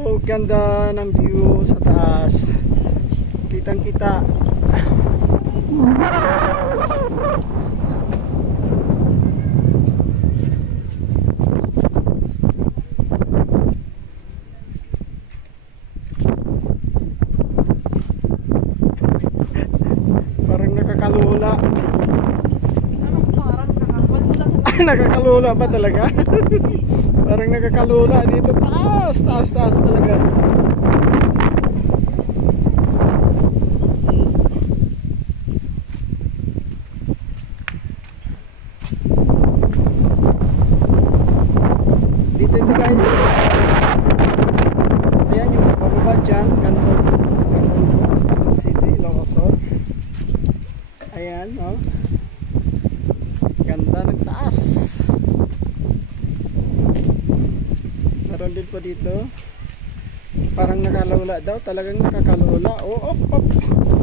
Ganda ng view sa taas. Kitang kita. Parang nakakalula. Nakakalula ba talaga? Parang nakakalula dito. Taas talaga. Dito ito guys. Ayan yung sa pababa dyan. Canton City, Ilocos. Ayan, oh. Ganda ng taas. Meron din po dito. Parang nakalula daw. Talagang nakakalula. Oh, op.